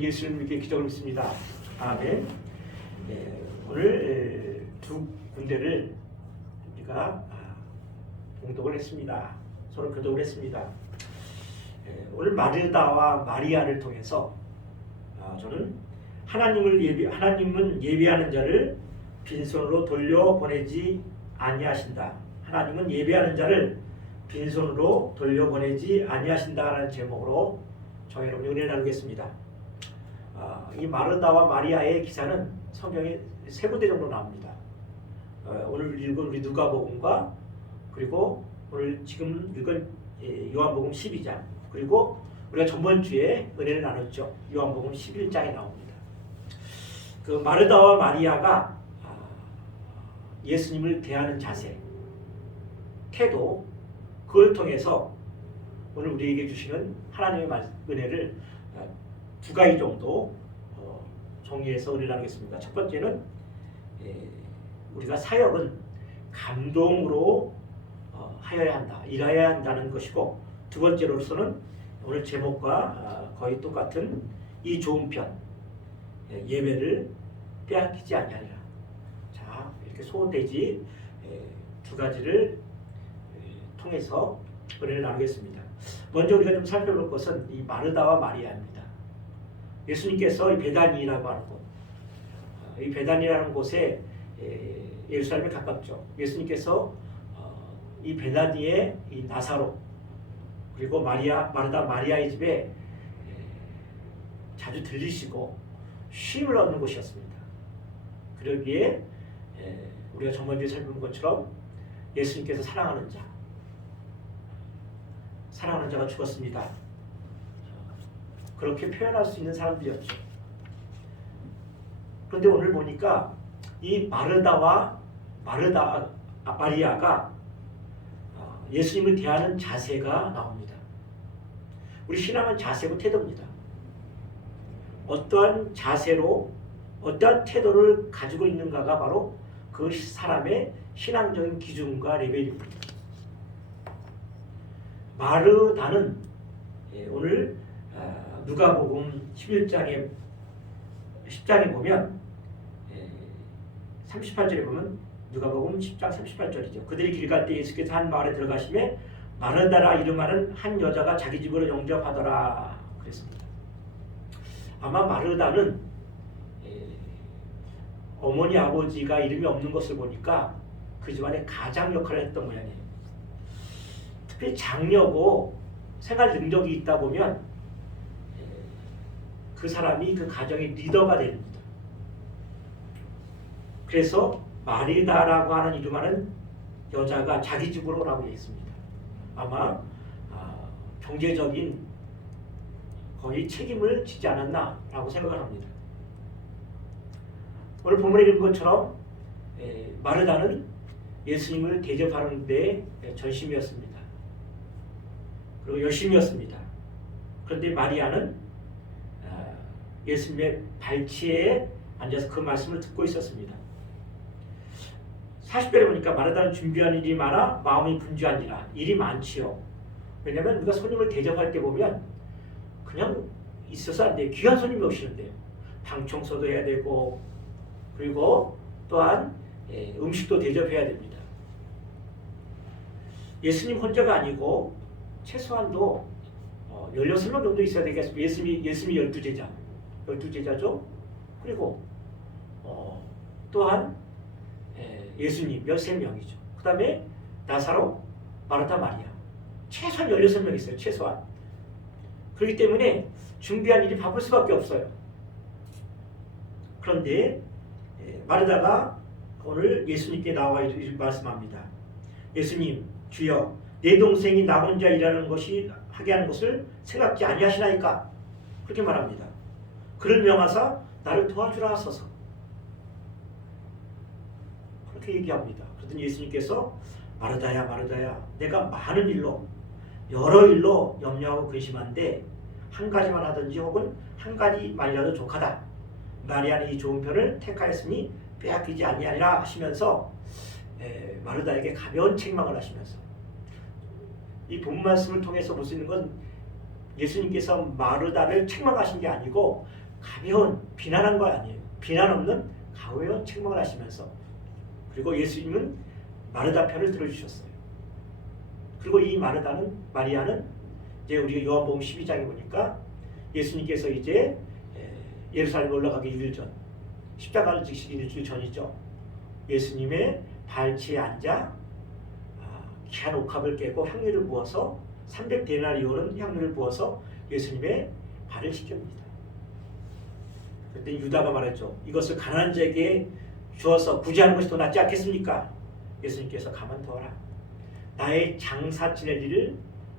예수를 믿게 기적을 믿습니다. 아멘. 오늘 두 군데를 우리가 봉독을 했습니다. 서로 교독을 했습니다. 오늘 마르다와 마리아를 통해서 저는 하나님은 예배하는 자를 빈손으로 돌려보내지 아니하신다. 하나님은 예배하는 자를 빈손으로 돌려보내지 아니하신다라는 제목으로 저희 여러분 은혜를 나누겠습니다. 이 마르다와 마리아의 기사는 성경에 세 군데 정도 나옵니다. 오늘 읽은 우리 누가복음과 그리고 오늘 지금 읽은 요한복음 12장 그리고 우리가 전번 주에 은혜를 나눴죠. 요한복음 11장에 나옵니다. 그 마르다와 마리아가 예수님을 대하는 자세, 태도, 그걸 통해서 오늘 우리에게 주시는 하나님의 은혜를 두 가지 정도 정리해서 은혜를 나누겠습니다. 첫 번째는 우리가 사역은 감동으로 하여야 한다, 일해야 한다는 것이고, 두 번째로서는 오늘 제목과 거의 똑같은 이 좋은 편, 예배를 빼앗기지 아니하리라. 자, 이렇게 소돼지 두 가지를 통해서 은혜를 나누겠습니다. 먼저 우리가 좀 살펴볼 것은 이 마르다와 마리아입니다. 예수님께서 이 베다니라고 하는 곳, 이 베다니라는 곳에 예루살렘에 가깝죠. 예수님께서 이 베다니의 이 나사로 그리고 마르다 마리아의 집에 자주 들리시고 쉼을 얻는 곳이었습니다. 그러기에 우리가 전번주에 살펴본 것처럼 예수님께서 사랑하는 자가 죽었습니다. 그렇게 표현할 수 있는 사람들이었죠. 그런데 오늘 보니까 이 마리아가 예수님을 대하는 자세가 나옵니다. 우리 신앙은 자세고 태도입니다. 어떠한 자세로 어떠한 태도를 가지고 있는가가 바로 그 사람의 신앙적인 기준과 레벨입니다. 마르다는 오늘 누가복음 10장에 보면 38절에 보면 누가복음 10장 38절이죠. 그들이 길 갈 때 예수께서 한 마을에 들어가시매 마르다라 이름하는 한 여자가 자기 집으로 영접하더라 그랬습니다. 아마 마르다는 어머니 아버지가 이름이 없는 것을 보니까 그 집안의 가장 역할을 했던 모양이에요. 특히 장녀고 생활 능력이 있다 보면 그 사람이 그 가정의 리더가 됩니다. 그래서 마리다라고 하는 이름하는 여자가 자기 집으로 오라고 되어 있습니다. 아마 경제적인 거의 책임을 지지 않았나라고 생각을 합니다. 오늘 본문에 읽은 것처럼 마르다는 예수님을 대접하는 데 전심이었습니다. 그리고 열심이었습니다. 그런데 마리아는 예수님의 발치에 앉아서 그 말씀을 듣고 있었습니다. 40절에 보니까 마르다는 준비한 일이 많아 마음이 분주한지라. 일이 많지요. 왜냐하면 우리가 손님을 대접할 때 보면 그냥 있어서 안 돼요. 귀한 손님이 오시는데요. 방 청소도 해야 되고 그리고 또한 음식도 대접해야 됩니다. 예수님 혼자가 아니고 최소한도 16명 정도 있어야 되겠습니다. 예수님이 12제자죠. 그리고 또한 예수님 13명이죠. 그 다음에 나사로, 마르타, 마리아 최소한 16명 있어요. 최소한. 그렇기 때문에 준비한 일이 바쁠 수밖에 없어요. 그런데 마르다가 오늘 예수님께 나와 이렇게 말씀합니다. 예수님, 주여, 내 동생이 나 혼자 일하는 것이 하게 하는 것을 생각지 아니하시나이까? 그렇게 말합니다. 그를 명하사 나를 도와주라 하소서. 그렇게 얘기합니다. 그러더니 예수님께서 마르다야, 마르다야, 내가 많은 일로 여러 일로 염려하고 근심한데 한 가지만 하든지 혹은 한 가지 말려도 족하다. 마리아는 이 좋은 편을 택하였으니 빼앗기지 아니하리라 하시면서 마르다에게 가벼운 책망을 하시면서 이 본 말씀을 통해서 볼 수 있는 건 예수님께서 마르다를 책망하신 게 아니고 가벼운 비난한 거 아니에요. 비난 없는 가벼운 책망을 하시면서 그리고 예수님은 마르다 편을 들어주셨어요. 그리고 이 마리아는 이제 우리 요한복음 12장에 보니까 예수님께서 이제 예루살렘 올라가기 1일 전 십자가를 지시기 일주일 전이죠. 예수님의 발치에 앉아 귀한 옥합을 깨고 향유를 부어서 300데나리온은 향유를 부어서 예수님의 발을 씻깁니다. 그때 유다가 말했죠. 이것을 가난한 자에게 주어서 구제하는 것이 더 낫지 않겠습니까? 예수님께서 가만두어라. 나의 장사 지낼 일을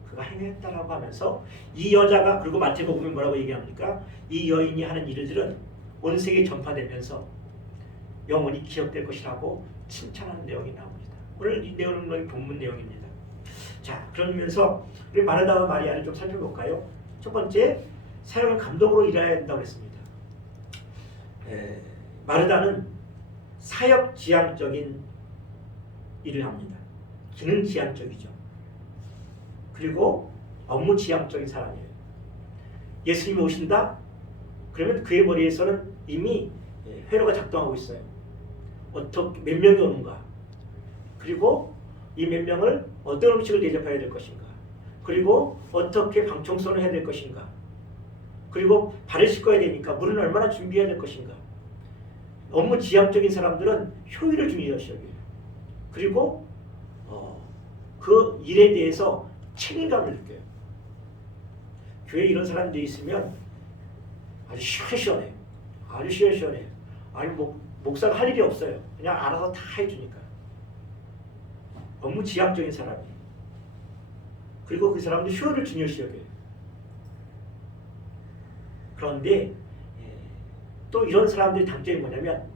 그가 행했다라고 하면서 이 여자가 그리고 마태복음에 뭐라고 얘기합니까? 이 여인이 하는 일들은 온 세계에 전파되면서 영원히 기억될 것이라고 칭찬하는 내용이 나옵니다. 오늘 이 내용은 본문 내용입니다. 자, 그러면서 우리 마르다와 마리아를 좀 살펴볼까요? 첫 번째, 사역은 감동으로 일해야 된다고 했습니다. 마르다는 사역 지향적인 일을 합니다. 기능 지향적이죠. 그리고 업무 지향적인 사람이에요. 예수님이 오신다? 그러면 그의 머리에서는 이미 회로가 작동하고 있어요. 어떻게 몇 명이 오는가? 그리고 이 몇 명을 어떤 음식을 대접해야 될 것인가? 그리고 어떻게 방청소를 해야 될 것인가? 그리고 발을 씻어야 되니까 물은 얼마나 준비해야 될 것인가? 업무 지향적인 사람들은 효율을 중요시 여겨요. 그리고 그 일에 대해서 책임감을 느껴요. 교회에 이런 사람들이 있으면 아주 시원시원해요. 아주 시원시원해요. 아니 목사가 할 일이 없어요. 그냥 알아서 다 해주니까. 업무 지향적인 사람이. 그리고 그 사람도 효율을 중요시 여겨요. 그런데 또 이런 사람들의 단점이 뭐냐면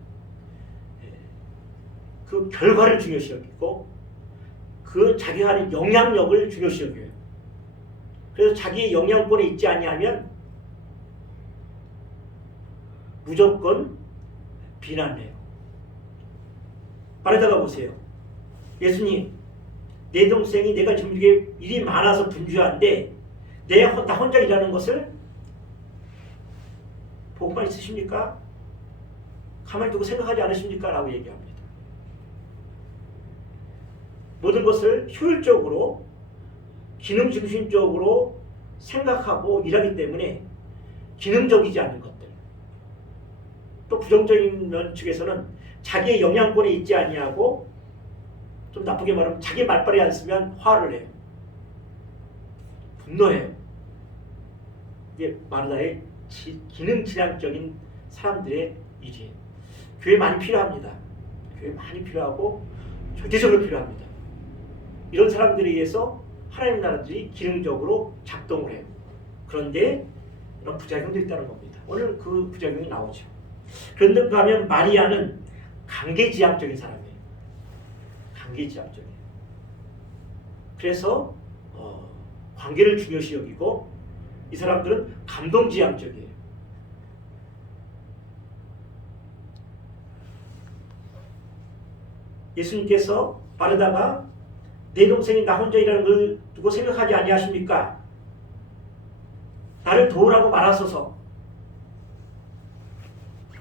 그 결과를 중요시 여기고 그 자기가 하는 영향력을 중요시 여겨요. 그래서 자기의 영향권에 있지 아니하면 무조건 비난해요. 말에다가 보세요. 예수님, 내 동생이 내가 지금 이게 일이 많아서 분주한데 나 혼자 일하는 것을 보고만 있으십니까? 가만히 두고 생각하지 않으십니까? 라고 얘기합니다. 모든 것을 효율적으로 기능 중심적으로 생각하고 일하기 때문에 기능적이지 않는 것들. 또 부정적인 면 측에서는 자기의 영향권에 있지 아니하고 좀 나쁘게 말하면 자기 말빨이 안 쓰면 화를 내요. 분노해요. 이게 마르다의 기능 지향적인 사람들의 일이에요. 교회 많이 필요합니다. 교회 많이 필요하고 절대적으로 필요합니다. 이런 사람들에 의해서 하나님 나라들이 기능적으로 작동을 해요. 그런데 이런 부작용도 있다는 겁니다. 오늘 그 부작용이 나오죠. 그런데 가면 마리아는 관계지향적인 사람이에요. 관계지향적이에요. 그래서 관계를 중요시 여기고 이 사람들은 감동지향적이에요. 예수님께서 마르다가 내 동생이 나 혼자 일하는 걸 두고 생각하지 아니하십니까? 나를 도우라고 말하소서.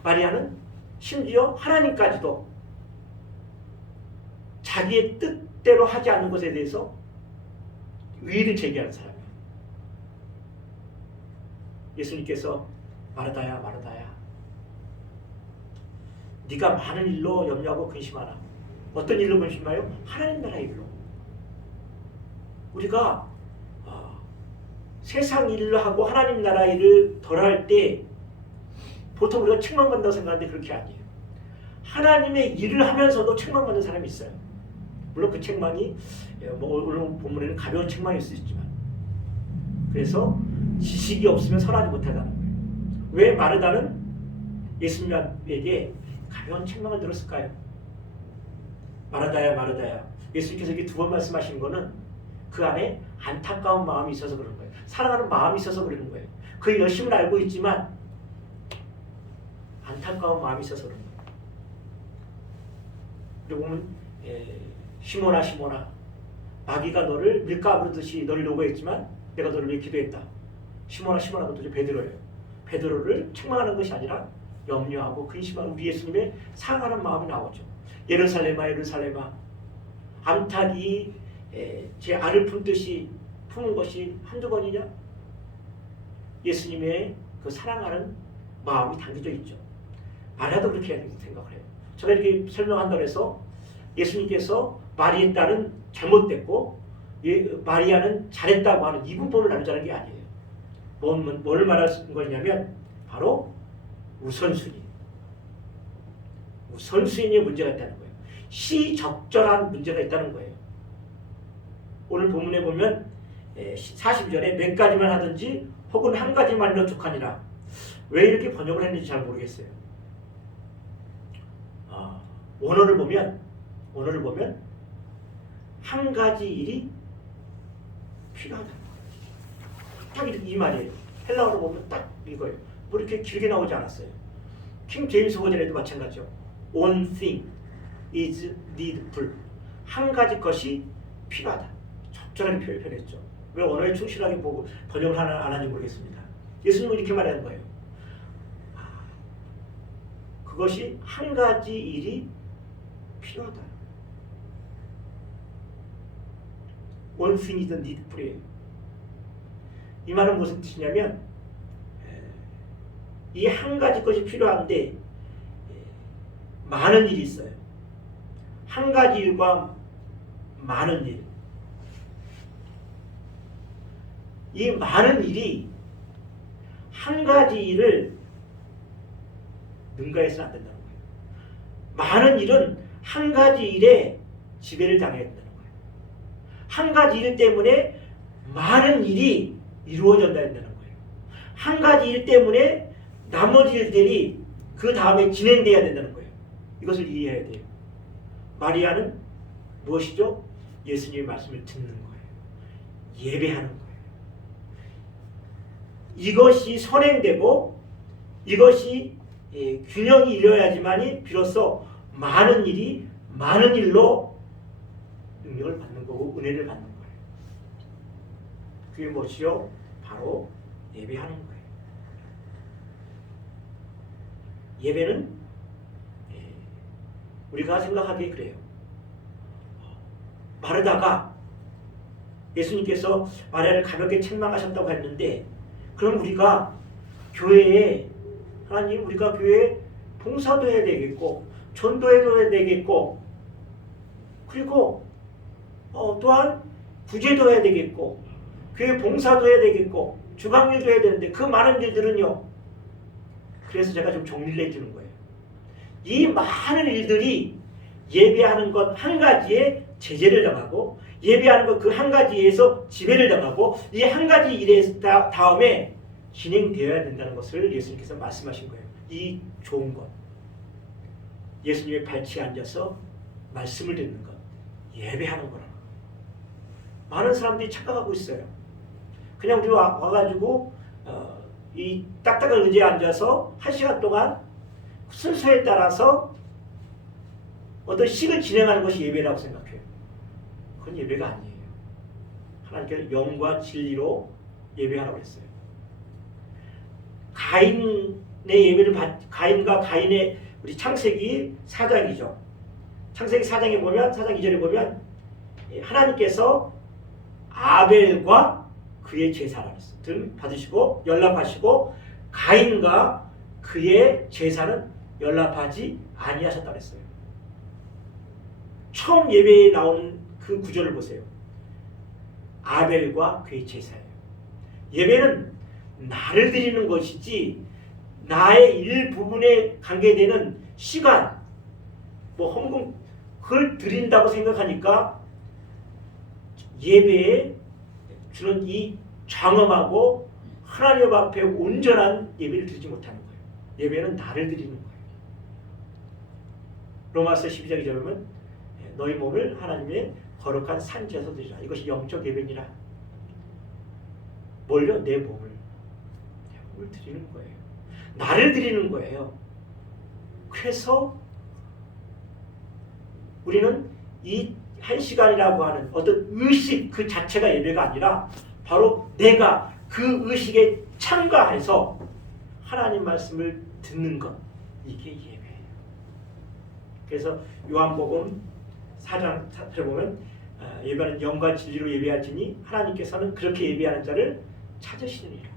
마리아는 심지어 하나님까지도 자기의 뜻대로 하지 않는 것에 대해서 의의를 제기하는 사람이에요. 예수님께서 마르다야 마르다야 네가 많은 일로 염려하고 근심하라. 어떤 일로 근심하여? 하나님 나라의 일로. 우리가 세상 일을 하고 하나님 나라 일을 덜 할 때 보통 우리가 책망받는다고 생각하는데 그렇게 아니에요. 하나님의 일을 하면서도 책망받는 사람이 있어요. 물론 그 책망이 오늘 본문에는 가벼운 책망일 수 있지만 그래서 지식이 없으면 선하지 못하다는 거예요. 왜 마르다는 예수님에게 가벼운 책망을 들었을까요? 마르다야 마르다야. 예수님께서 이렇게 두 번 말씀하신 거는 그 안에 안타까운 마음이 있어서 그런 거예요. 사랑하는 마음이 있어서 그러는 거예요. 그의 열심을 알고 있지만 안타까운 마음이 있어서 그런 거예요. 그리고 보면 시몬아 시몬아 마귀가 너를 밀가부르듯이 너를 노고했지만 내가 너를 위해 기도했다. 시몬아 시몬아 너 도대체 베드로예요. 베드로를 책망하는 것이 아니라 염려하고 근심하는 우리 예수님의 사랑하는 마음이 나오죠. 예루살렘아 예루살렘아 암탉이 제 알을 품듯이 품은 것이 한두 번이냐? 예수님의 그 사랑하는 마음이 담겨져 있죠. 마리아도 그렇게 생각을 해요. 제가 이렇게 설명한다고 해서 예수님께서 마리아의 딸은 잘못됐고 마리아는 잘했다고 하는 이분법을 나누자는 게 아니에요. 뭘 말하는 거냐면 바로 우선순위에 문제가 있다는 거예요. 시적절한 문제가 있다는 거예요. 오늘 본문에 보면 40절에 몇 가지만 하든지 혹은 한 가지만이라도 족하니라. 왜 이렇게 번역을 했는지 잘 모르겠어요. 원어를 보면 한 가지 일이 필요하다는 거예요. 딱 이 말이에요. 헬라어로 보면 딱 이거예요. 뭐 이렇게 길게 나오지 않았어요. 킹 제임스 버전에도 마찬가지죠. One thing is needful. 한 가지 것이 필요하다. 적절하게 표현했죠. 왜 언어에 충실하게 보고 번역을 안 하는지 모르겠습니다. 예수님은 이렇게 말하는 거예요. 그것이 한 가지 일이 필요하다. One thing is needful이에요. 이 말은 무슨 뜻이냐면 이 한 가지 것이 필요한데 많은 일이 있어요. 한 가지 일과 많은 일. 이 많은 일이 한 가지 일을 능가해서는 안 된다는 거예요. 많은 일은 한 가지 일에 지배를 당해야 된다는 거예요. 한 가지 일 때문에 많은 일이 이루어져야 된다는 거예요. 한 가지 일 때문에 나머지 일들이 그 다음에 진행돼야 된다는 거예요. 이것을 이해해야 돼요. 마리아는 무엇이죠? 예수님의 말씀을 듣는 거예요. 예배하는 거예요. 이것이 선행되고 이것이 균형이 이루어야지만이 비로소 많은 일이 많은 일로 능력을 받는 거고 은혜를 받는 거예요. 그게 무엇이요? 바로 예배하는 거예요. 예배는 우리가 생각하기에 그래요. 마르다가 예수님께서 마리아를 가볍게 책망하셨다고 했는데 그럼 우리가 교회에 하나님 우리가 교회에 봉사도 해야 되겠고 전도해도 해야 되겠고 그리고 또한 구제도 해야 되겠고 교회 봉사도 해야 되겠고 주방일도 해야 되는데 그 많은 일들은요. 그래서 제가 좀 정리를 해주는 거예요. 이 많은 일들이 예배하는 것 한 가지에 제재를 당하고 예배하는 것 그 한 가지에서 지배를 당하고 이 한 가지 일에 다음에 진행되어야 된다는 것을 예수님께서 말씀하신 거예요. 이 좋은 것. 예수님의 발치에 앉아서 말씀을 듣는 것. 예배하는 거라. 많은 사람들이 착각하고 있어요. 그냥 우리 와가지고 이 딱딱한 의자에 앉아서 1시간 동안 순서에 따라서 어떤 식을 진행하는 것이 예배라고 생각해요. 그건 예배가 아니에요. 하나님께서 영과 진리로 예배하라고 했어요. 가인과 가인의 우리 창세기 4장이죠. 창세기 4장에 보면 4장 2절에 보면 하나님께서 아벨과 그의 제사를 받으시고 연락하시고 가인과 그의 제사는 연락하지 아니하셨다고 했어요. 처음 예배에 나오는 그 구절을 보세요. 아벨과 그의 제사예요. 예배는 나를 드리는 것이지 나의 일부분에 관계되는 시간, 헌금 그걸 드린다고 생각하니까 예배에 주는 이 장엄하고 하나님 앞에 온전한 예배를 드리지 못하는 거예요. 예배는 나를 드리는 거예요. 로마서 12장 2절에 보면 너희 몸을 하나님의 거룩한 산지에서 드리라. 이것이 영적 예배니라. 뭘요? 내 몸을 드리는 거예요. 나를 드리는 거예요. 그래서 우리는 이 1시간이라고 하는 어떤 의식 그 자체가 예배가 아니라 바로 내가 그 의식에 참가해서 하나님 말씀을 듣는 것, 이게 예배예요. 그래서 요한복음 4장 보면 예배하는 영과 진리로 예배할지니 하나님께서는 그렇게 예배하는 자를 찾으시느니라.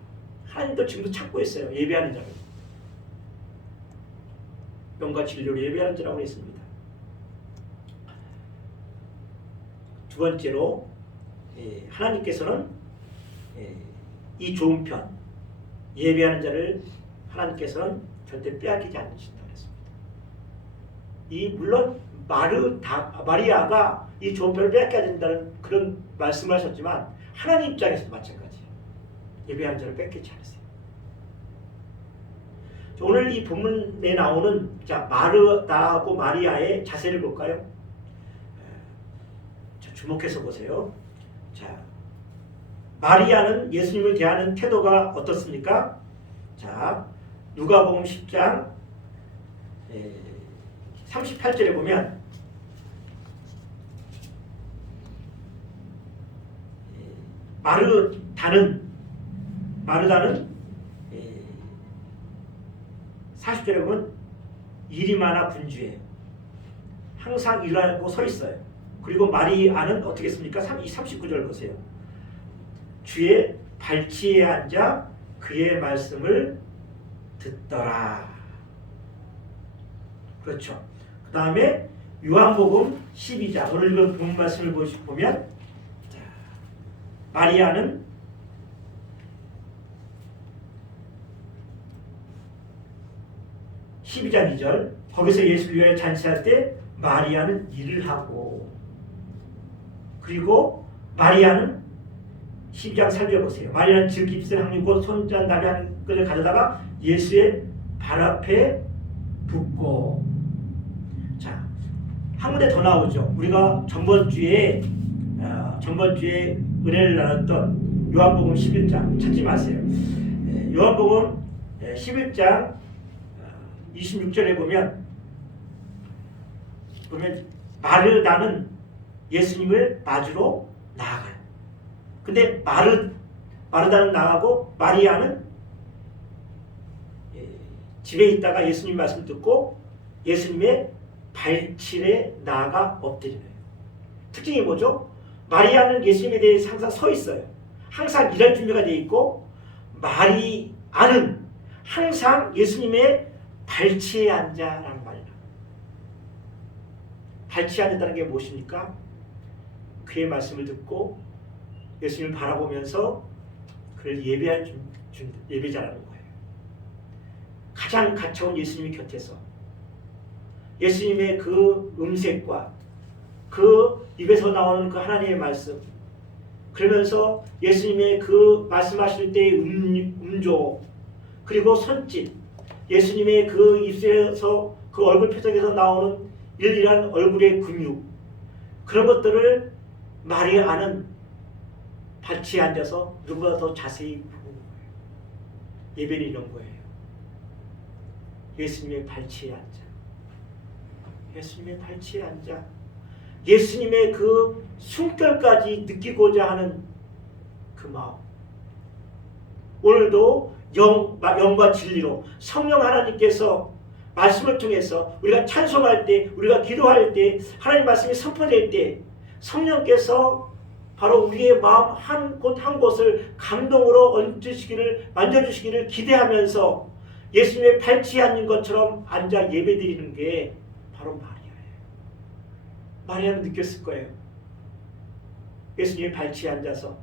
하나님도 지금도 찾고 있어요. 예배하는 자를. 영과 진리로 예배하는 자라고 했습니다. 두 번째로 하나님께서는 이 좋은 편, 예배하는 자를 하나님께서는 절대 빼앗기지 않으신다고 했습니다. 물론 마리아가 이 좋은 편을 빼앗겨야 된다는 그런 말씀을 하셨지만 하나님 입장에서도 마찬가지예요. 예배하는 자를 뺏기지 않으세요. 오늘 이 본문에 나오는 마르다하고 마리아의 자세를 볼까요? 주목해서 보세요. 자, 마리아는 예수님을 대하는 태도가 어떻습니까? 자, 누가복음 10장 38절에 보면 마르다는 40절에 보면 일이 많아 분주해요. 항상 일하고 서 있어요. 그리고 마리아는 어떻게 했습니까? 39절 보세요. 주의 발치에 앉아 그의 말씀을 듣더라. 그렇죠. 그 다음에 요한복음 12장 오늘 읽은 본 말씀을 보면 마리아는 12장 2절 거기서 예수를 위하여 잔치할 때 마리아는 일을 하고, 그리고 마리아는 12장 3절 보세요. 마리아는 즉 깁슨 항류 곧 손잔 나비 한 그릇을 가져다가 예수의 발 앞에 붓고. 자, 한 군데 더 나오죠. 우리가 전번 주에 은혜를 나눴던 요한복음 11장 찾지 마세요. 요한복음 11장 26절에 보면 마르다는 예수님을 맞으러 나아가요. 근데 마르다는 나가고 마리아는 집에 있다가 예수님 말씀 듣고 예수님의 발치에 나아가 엎드리는 거예요. 특징이 뭐죠? 마리아는 예수님에 대해 항상 서 있어요. 항상 일할 준비가 되어 있고, 마리아는 항상 예수님의 발치에 앉아라는 말이에요. 발치에 앉았다는 게 무엇입니까? 그의 말씀을 듣고 예수님을 바라보면서 그를 예배할 예배자라는 거예요. 가장 가까운 예수님의 곁에서 예수님의 그 음색과 그 입에서 나오는 그 하나님의 말씀, 그러면서 예수님의 그 말씀하실 때의 음조, 그리고 손짓, 예수님의 그 입술에서 그 얼굴 표정에서 나오는 일일한 얼굴의 근육, 그런 것들을 마리아는 발치에 앉아서 누구보다 더 자세히 보는 거예요. 예배는 이런 거예요. 예수님의 발치에 앉아, 예수님의 발치에 앉아 예수님의 그 숨결까지 느끼고자 하는 그 마음. 오늘도 영과 진리로 성령 하나님께서 말씀을 통해서 우리가 찬송할 때, 우리가 기도할 때, 하나님 말씀이 선포될 때 성령께서 바로 우리의 마음 한 곳을 감동으로 만져주시기를 기대하면서 예수님의 발치에 앉는 것처럼 앉아 예배드리는 게 바로 마리아예요. 마리아는 느꼈을 거예요. 예수님의 발치에 앉아서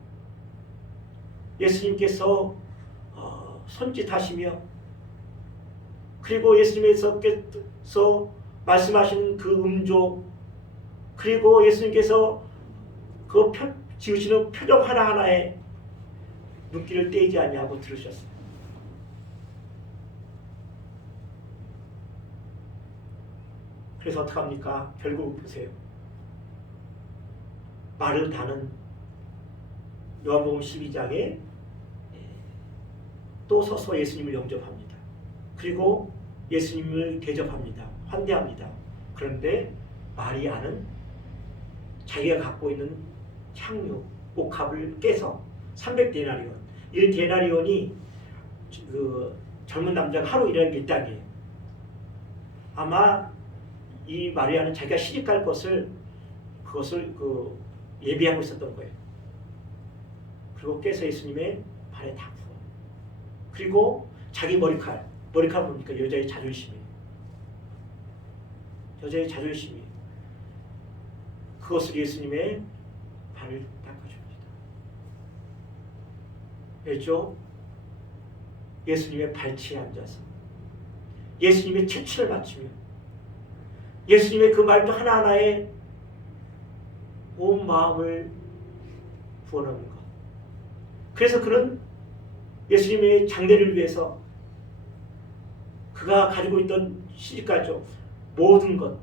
예수님께서 손짓하시며, 그리고 예수님께서 말씀하시는 그 음조, 그리고 예수님께서 그 지으시는 표정 하나하나에 눈길을 떼지 않냐고 들으셨어요. 그래서 어떡합니까? 결국 보세요. 마르다는 요한복음 12장에 또 서서 예수님을 영접합니다. 그리고 예수님을 대접합니다. 환대합니다. 그런데 마리아는 자기가 갖고 있는 향유, 옥합을 깨서 300데나리온, 1데나리온이 그 젊은 남자가 하루 일하는 게 일당이에요. 아마 이 마리아는 자기가 시집갈 것을 그것을 예비하고 있었던 거예요. 그리고 깨서 예수님의 발에 다 부어. 그리고 자기 머리칼 보니까 여자의 자존심이에요. 여자의 자존심이 그것을 예수님의 발을 닦아줍니다. 왜죠? 예수님의 발치에 앉아서 예수님의 채취를 맞추며 예수님의 그 말도 하나하나에 온 마음을 부어넣는 것. 그래서 그는 예수님의 장례를 위해서 그가 가지고 있던 시집가족 모든 것,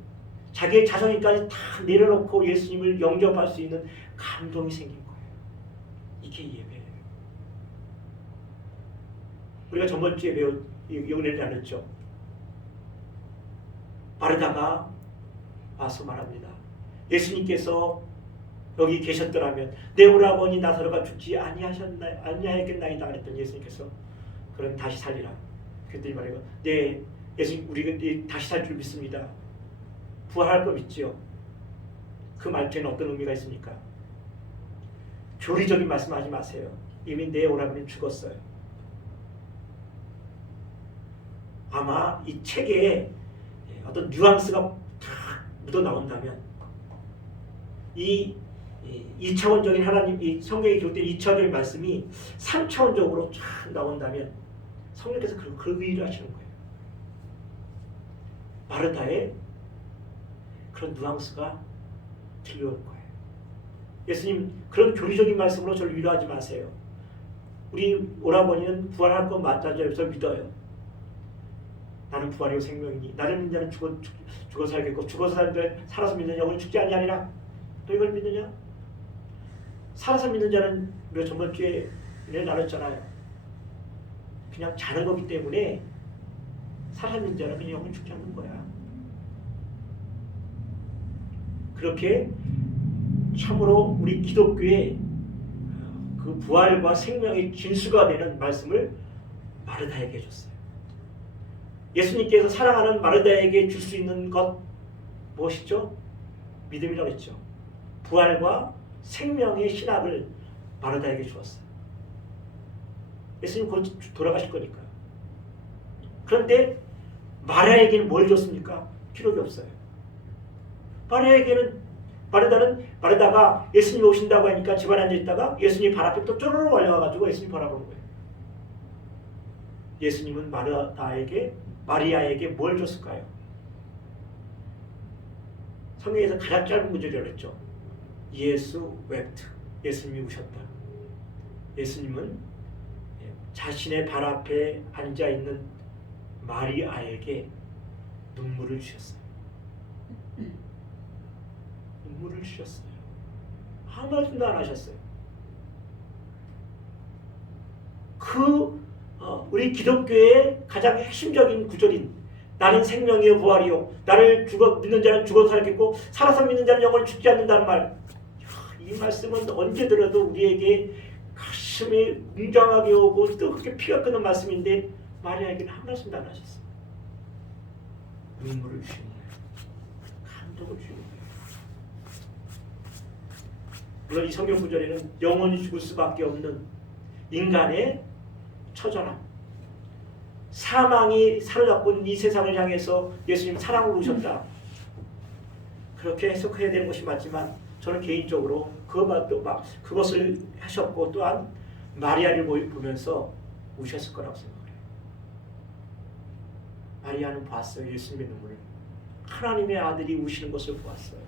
자기의 자손까지 다 내려놓고 예수님을 영접할 수 있는 감동이 생긴 거예요. 이게 예배예요. 우리가 저번 주에 배운 연애를 나눴죠. 마르다가 와서 말합니다. 예수님께서 여기 계셨더라면 내 오라버니 나사로가 죽지 아니하였겠나이다 그랬더니 예수님께서 그럼 다시 살리라. 그랬더니 말이고 네 예수님 우리가 다시 살 줄 믿습니다. 부활할 거 믿지요. 그 말투에는 어떤 의미가 있습니까? 교리적인 말씀하지 마세요. 이미 내 오라버니는 죽었어요. 아마 이 책에 어떤 뉘앙스가 다 묻어 나온다면 이 2차원적인 하나님, 이 성경에 기록된 2차원적인 말씀이 3차원적으로 쫙 나온다면 성령께서 그 일을 하시는 거예요. 마르다의 그런 뉘앙스가 들려올 거예요. 예수님 그런 교리적인 말씀으로 저를 위로하지 마세요. 우리 오라버니는 부활할 것 맞다죠. 저 믿어요. 나는 부활이고 생명이니 나를 믿는 자는 죽어 살겠고 죽어서 살되 살아서 믿는 영혼은 죽지 아니하리라. 너 이걸 믿느냐? 살아서 믿는 자는 우리가 저번 주에 나눴잖아요. 그냥 자는 거기 때문에 살아서 믿는 자는 그냥 영혼이 죽지 않는 거야. 그렇게 참으로 우리 기독교의 그 부활과 생명의 진수가 되는 말씀을 마르다에게 해줬어요. 예수님께서 사랑하는 마르다에게 줄 수 있는 것 무엇이죠? 믿음이라고 했죠. 부활과 생명의 신학을 마르다에게 주었어요. 예수님 곧 돌아가실 거니까. 그런데 마리아에게는 뭘 줬습니까? 기록이 없어요. 마르다가 예수님이 오신다고 하니까 집안에 앉아있다가 예수님 발 앞에 또 쪼르르 wal려와가지고 예수님 바라보는 거예요. 예수님은 마리아에게 뭘 줬을까요? 성경에서 가장 짧은 구절이라고 했죠. 예수 wept. 예수님이 우셨다. 예수님은 자신의 발 앞에 앉아있는 마리아에게 눈물을 주셨어요. 눈물을 주셨어요. 아무 말씀도 안 하셨어요. 우리 기독교의 가장 핵심적인 구절인 나는 생명이요 부활이요 나를 믿는 자는 죽어서 살겠고 살아서 믿는 자는 영원히 죽지 않는다는 말. 이 말씀은 언제 들어도 우리에게 가슴이 웅장하게 오고 또 그렇게 피가 끄는 말씀인데 마리아에게는 한 말씀도 안 하셨어요. 눈물을 주신 거예요. 감동을 주신 거예요. 물론 이 성경 구절에는 영원히 죽을 수밖에 없는 인간의 처절함, 사망이 사로잡고 있는 이 세상을 향해서 예수님 사랑으로 오셨다. 그렇게 해석해야 되는 것이 맞지만 저는 개인적으로 그것을 하셨고 또한 마리아를 보면서 우셨을 거라고 생각해요. 마리아는 봤어요. 예수님의 눈물을. 하나님의 아들이 우시는 것을 보았어요.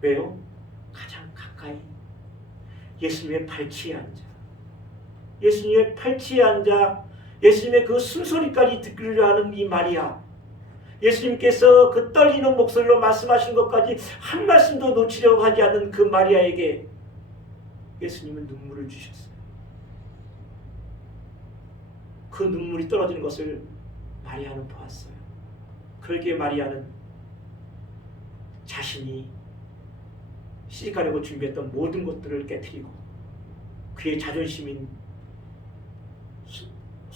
왜요? 가장 가까이 예수님의 발치에 앉아 예수님의 팔찌에 앉아 예수님의 그 숨소리까지 듣기려 하는 이 마리아, 예수님께서 그 떨리는 목소리로 말씀하신 것까지 한 말씀도 놓치려고 하지 않는 그 마리아에게 예수님은 눈물을 주셨어요. 그 눈물이 떨어지는 것을 마리아는 보았어요. 그러기에 마리아는 자신이 시집가려고 준비했던 모든 것들을 깨트리고 그의 자존심인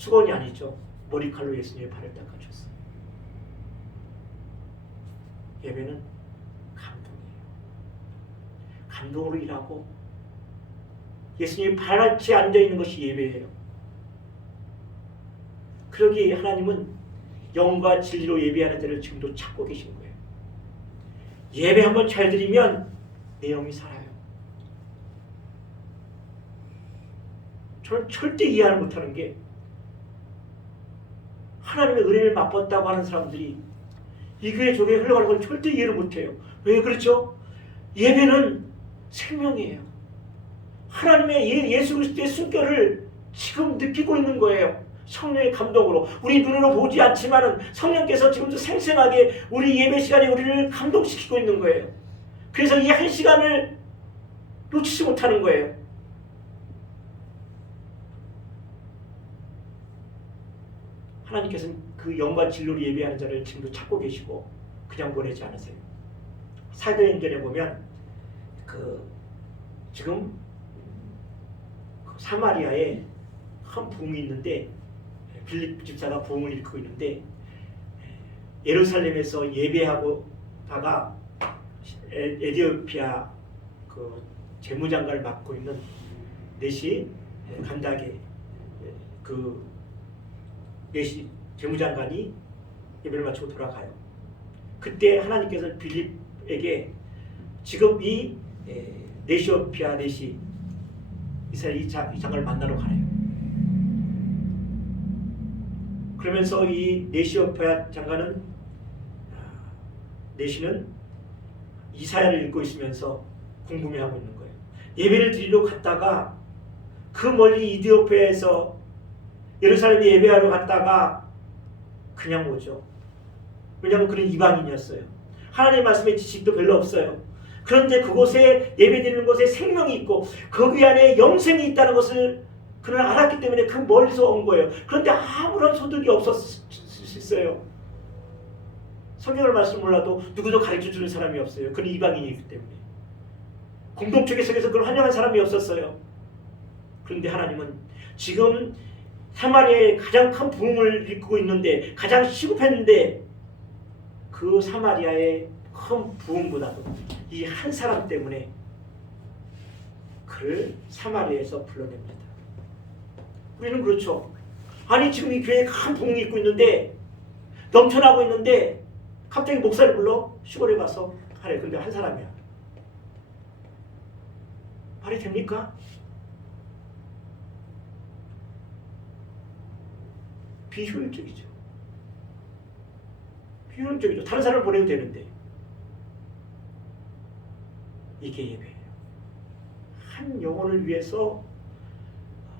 수건이 아니죠. 머리칼로 예수님의 발을 닦아줬어요. 예배는 감동이에요. 감동으로 일하고 예수님이 발아치 앉아있는 것이 예배예요. 그러기에 하나님은 영과 진리로 예배하는 자를 지금도 찾고 계신 거예요. 예배 한번 잘 드리면 내 영이 살아요. 저는 절대 이해를 못하는 게 하나님의 은혜를 맛봤다고 하는 사람들이 이 교회 저 교회 흘러가는 걸 절대 이해를 못해요. 왜 그렇죠? 예배는 생명이에요. 하나님의 예수 그리스도의 숨결을 지금 느끼고 있는 거예요. 성령의 감동으로. 우리 눈으로 보지 않지만은 성령께서 지금도 생생하게 우리 예배 시간에 우리를 감동시키고 있는 거예요. 그래서 이 한 시간을 놓치지 못하는 거예요. 하나님께서는 그 영과 진리로 예배하는 자를 지금도 찾고 계시고 그냥 보내지 않으세요. 사도행전에 보면 지금 사마리아에 한 부흥이 있는데 빌립 집사가 부흥을 일으키고 있는데 예루살렘에서 예배하고다가 에디오피아 그 재무장관을 맡고 있는 넷이 간다게 그 넷이 재무장관이 예배를 마치고 돌아가요. 그때 하나님께서 빌립에게 지금 이 에디오피아 넷이 이스라엘 이 장관을 만나러 가래요. 그러면서 이 에디오피아 장관은 넷이는 이사야를 읽고 있으면서 궁금해하고 있는 거예요. 예배를 드리러 갔다가 그 멀리 이디오피아에서 예루살렘에 예배하러 갔다가 그냥 오죠. 왜냐하면 그는 이방인이었어요. 하나님의 말씀의 지식도 별로 없어요. 그런데 그곳에 예배드리는 곳에 생명이 있고 거기 안에 영생이 있다는 것을 그는 알았기 때문에 그 멀리서 온 거예요. 그런데 아무런 소득이 없었어요. 성경을 말씀 몰라도 누구도 가르쳐주는 사람이 없어요. 그는 이방인이기 때문에. 공동체 속에서 그걸 환영한 사람이 없었어요. 그런데 하나님은 지금 사마리아에 가장 큰 부흥을 일으키고 있는데 가장 시급했는데 그 사마리아의 큰 부흥보다도 이 한 사람 때문에 그를 사마리아에서 불러냅니다. 우리는 그렇죠. 아니 지금 이 교회에 큰 부흥이 있고 있는데 넘쳐나고 있는데 갑자기 목사를 불러 시골에 가서 하래. 근데 한 사람이야. 말이 됩니까? 비효율적이죠. 비효율적이죠. 다른 사람을 보내도 되는데 이게 예배예요. 한 영혼을 위해서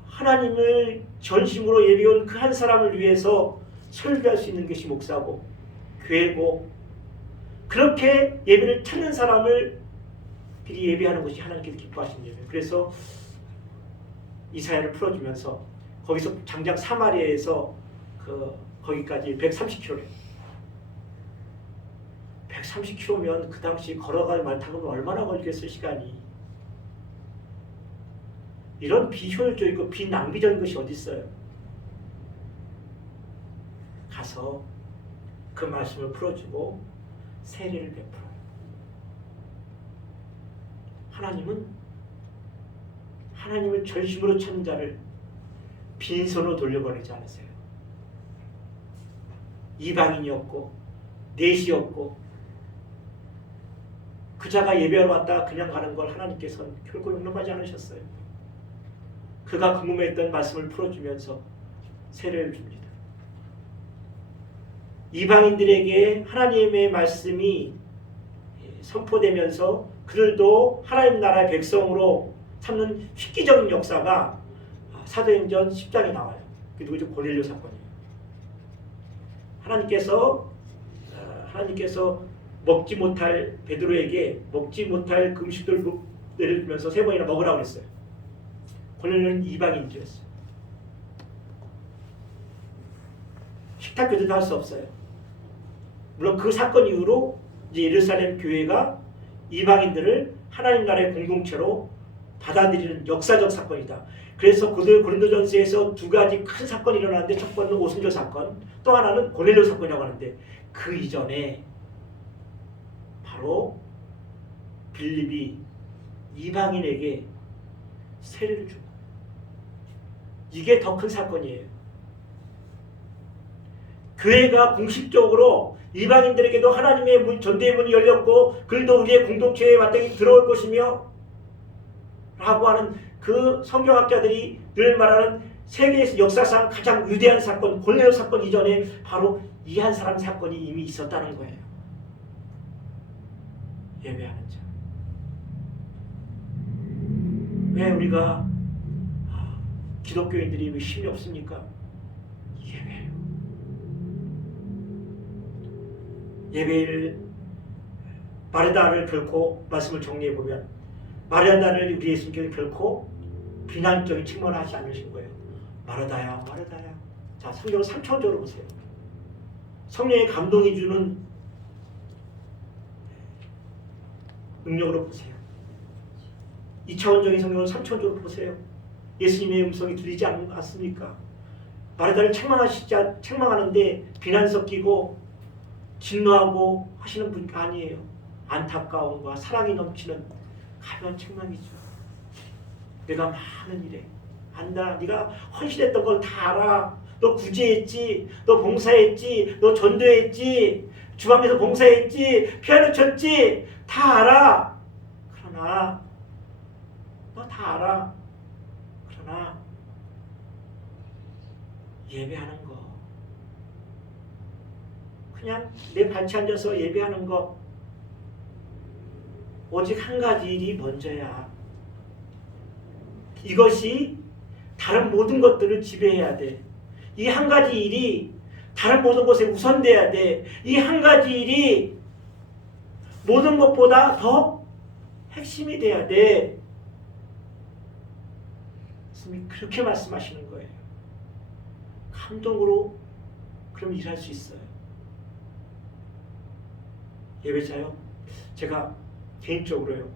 하나님을 전심으로 예배온 그 한 사람을 위해서 설교할 수 있는 것이 목사고 교회고 그렇게 예배를 찾는 사람을 미리 예배하는 것이 하나님께서 기뻐하시는 예배예요. 그래서 이사야를 풀어주면서 거기서 장작 사마리아에서 거기까지 130km래요. 130km면 그 당시 걸어갈 말 타면 얼마나 걸리겠어요, 시간이. 이런 비효율적이고 비낭비적인 것이 어디 있어요. 가서 그 말씀을 풀어주고 세례를 베풀어요. 하나님은 하나님을 전심으로 찾는 자를 빈손으로 돌려보내지 않으세요. 이방인이었고 넷이었고 그 자가 예배하러 왔다가 그냥 가는 걸 하나님께서는 결코 용납하지 않으셨어요. 그가 궁금했던 말씀을 풀어주면서 세례를 줍니다. 이방인들에게 하나님의 말씀이 선포되면서 그들도 하나님 나라의 백성으로 삼는 획기적인 역사가 사도행전 10장에 나와요. 그게 누구죠? 고넬료 사건이에요. 하나님께서 먹지 못할 베드로에게 먹지 못할 음식들 내려주면서 3번이나 먹으라고 했어요. 고넬료는 이방인이었어요. 식탁 교제도 할 수 없어요. 물론 그 사건 이후로 이제 예루살렘 교회가 이방인들을 하나님 나라의 공동체로 받아들이는 역사적 사건이다. 그래서 고린도전서에서 두 가지 큰 사건이 일어나는데 첫 번은 오순절 사건, 또 하나는 고넬료 사건이라고 하는데 그 이전에 바로 빌립이 이방인에게 세례를 준 거예요. 이게 더 큰 사건이에요. 교회가 공식적으로 이방인들에게도 하나님의 전도의 문이 열렸고 그들도 우리의 공동체에 마땅히 들어올 것이며 라고 하는 그 성경학자들이 늘 말하는 세계에서 역사상 가장 위대한 사건, 고넬료 사건 이전에 바로 이 한 사람 사건이 이미 있었다는 거예요. 예배하는 자. 왜 우리가 기독교인들이 왜 힘이 없습니까? 예배예요. 예배를 마르다를 결코 말씀을 정리해 보면 마르다를 우리 예수님께서 결코 비난적인 측면을 하지 않으신 거예요. 마르다야, 마르다야. 자, 성경 3차원적으로 보세요. 성령의 감동이 주는 능력으로 보세요. 2차원적인 성경을 3차원적으로 보세요. 예수님의 음성이 들리지 않습니까? 마르다를 책망하는데 비난 섞이고 진노하고 하시는 분이 아니에요. 안타까움과 사랑이 넘치는 가벼운 책망이죠. 내가 많은 일에 안다. 네가 헌신했던 걸 다 알아. 너 구제했지. 너 봉사했지. 너 전도했지. 주방에서 봉사했지. 피아노 쳤지. 다 알아. 그러나 너 다 알아. 그러나 예배하는 거 그냥 내 밭에 앉아서 예배하는 거 오직 한 가지 일이 먼저야. 이것이 다른 모든 것들을 지배해야 돼. 이 한 가지 일이 다른 모든 것에 우선돼야 돼. 이 한 가지 일이 모든 것보다 더 핵심이 돼야 돼. 예수님이 그렇게 말씀하시는 거예요. 감동으로 그럼 일할 수 있어요. 예배자요. 제가 개인적으로요.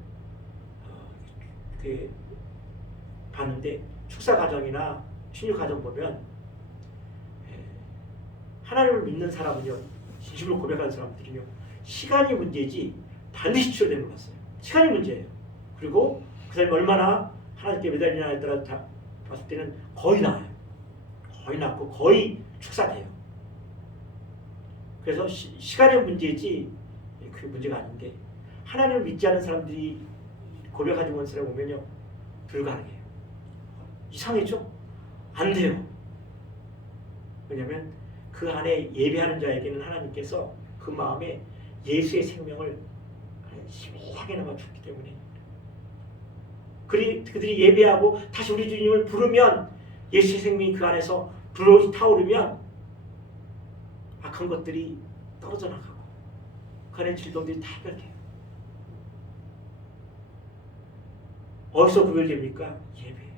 봤는데 축사 가정이나 신유 가정 보면 하나님을 믿는 사람은요, 진심으로 고백하는 사람들은요, 시간이 문제지 반드시 치료되는 걸 봤어요. 시간이 문제예요. 그리고 그 사람이 얼마나 하나님께 매달리냐에 따라 봤을 때는 거의 나아요. 거의 낫고 거의 축사돼요. 그래서 시간의 문제지 그게 문제가 아닌데 하나님을 믿지 않은 사람들이 고백하지 못하는 사람 보면요, 불가능해요. 이상해죠? 안 돼요. 왜냐하면 그 안에 예배하는 자에게는 하나님께서 그 마음에 예수의 생명을 심하게나마 줬기 때문에 그들이 예배하고 다시 우리 주님을 부르면 예수의 생명이 그 안에서 불꽃이 타오르면 악한 것들이 떨어져 나가고 그 안에 질병들이 다 해결돼요. 어디서 구별됩니까? 예배예요.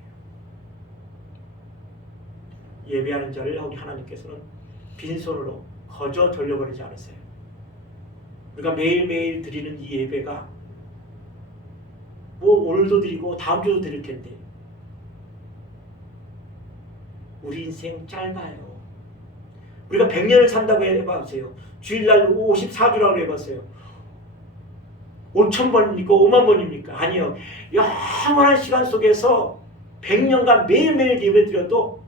예배하는 자를 우리 하나님께서는 빈손으로 거저 돌려버리지 않으세요. 우리가 매일매일 드리는 이 예배가 뭐 오늘도 드리고 다음 주도 드릴 텐데 우리 인생 짧아요. 우리가 100년을 산다고 해봐보세요. 주일날 54주라고 해봤어요. 5,000번입니까? 5만 번입니까? 아니요. 영원한 시간 속에서 100년간 매일매일 예배 드려도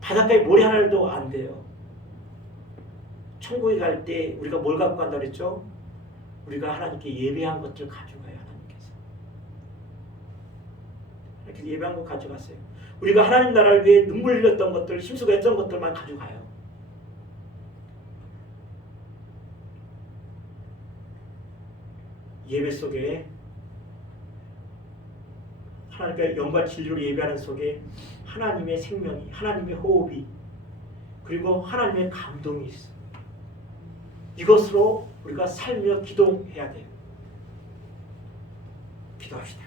바닷가에 모래 하나도 안 돼요. 천국에 갈 때 우리가 뭘 갖고 간다 그랬죠? 우리가 하나님께 예배한 것들 가져가요. 하나님께서 이렇게 예배한 것 가져갔어요. 우리가 하나님 나라를 위해 눈물 흘렸던 것들, 힘쓰고했던 것들만 가져가요. 예배 속에 하나님께 영과 진리로 예배하는 속에 하나님의 생명이, 하나님의 호흡이, 그리고 하나님의 감동이 있어. 이것으로 우리가 살며 기도해야 돼요. 기도합시다.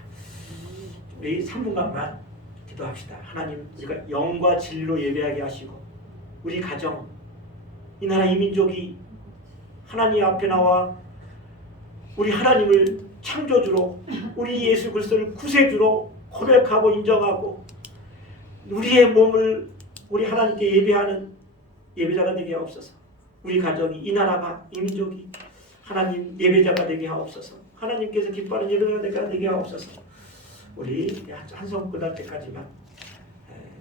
우리 3분간만 기도합시다. 하나님, 우리가 영과 진리로 예배하게 하시고 우리 가정, 이 나라 이 민족이 하나님 앞에 나와 우리 하나님을 창조주로, 우리 예수 그리스도를 구세주로 고백하고 인정하고 우리의 몸을 우리 하나님께 예배하는 예배자가 되게 하옵소서. 우리 가정이, 이 나라가, 이 민족이 하나님 예배자가 되게 하옵소서. 하나님께서 기뻐하는 예배자가 되게 하옵소서. 우리 한성 끝날 때까지만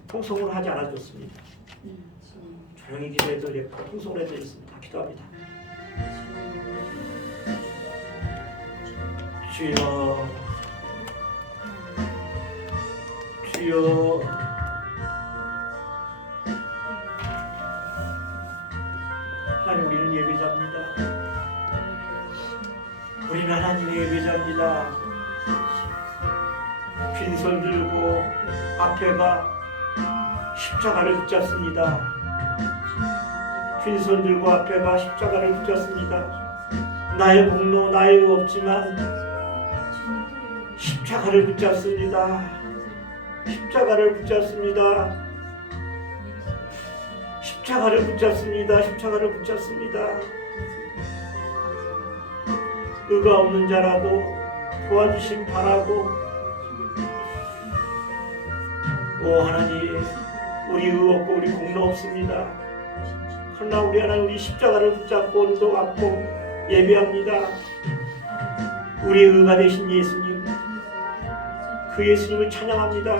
통성으로 하지 않아줬습니다. 조용히 기도해도 됐고 통성으로 해도 됐습니다. 기도합니다. 주여, 주여, 하나님, 우리는 예배자입니다. 우리는 하나님의 예배자입니다. 빈손 들고 앞에가 십자가를 붙잡습니다. 빈손 들고 앞에가 십자가를 붙잡습니다. 나의 공로, 나의 의 없지만 십자가를 붙잡습니다. 십자가를 붙잡습니다. 십자가를 붙잡습니다. 십자가를 붙잡습니다. 의가 없는 자라도 도와주심 바라고, 오 하나님, 우리 의 없고 우리 공로 없습니다. 그러나 우리 하나님, 우리 십자가를 붙잡고 오늘도 왔고 예배합니다. 우리의 의가 되신 예수님, 그 예수님을 찬양합니다.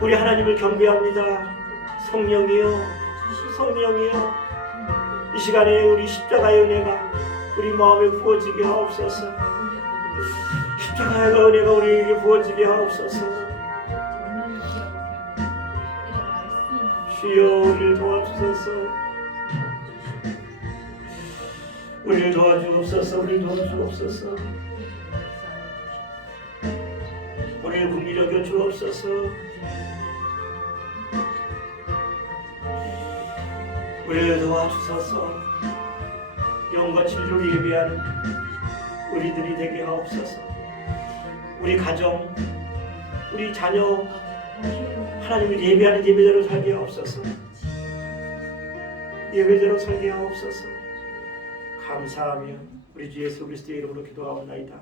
우리 하나님을 경배합니다. 성령이여, 성령이여, 이 시간에 우리 십자가의 은혜가 우리 마음에 부어지게 하옵소서. 십자가의 은혜가 우리에게 부어지게 하옵소서. 주여, 우리를 도와주소서. 우리를 도와주옵소서. 우리를 도와주옵소서. 우리를 긍휼히 여겨 주옵소서. 우리를 도와주소서. 영과 진리로 예배하는 우리들이 되게 하옵소서. 우리 가정, 우리 자녀, 하나님을 예배하는 예배자로 살게 하옵소서. 예배자로 살게 하옵소서. 감사하며 우리 주 예수 그리스도의 이름으로 기도하옵나이다.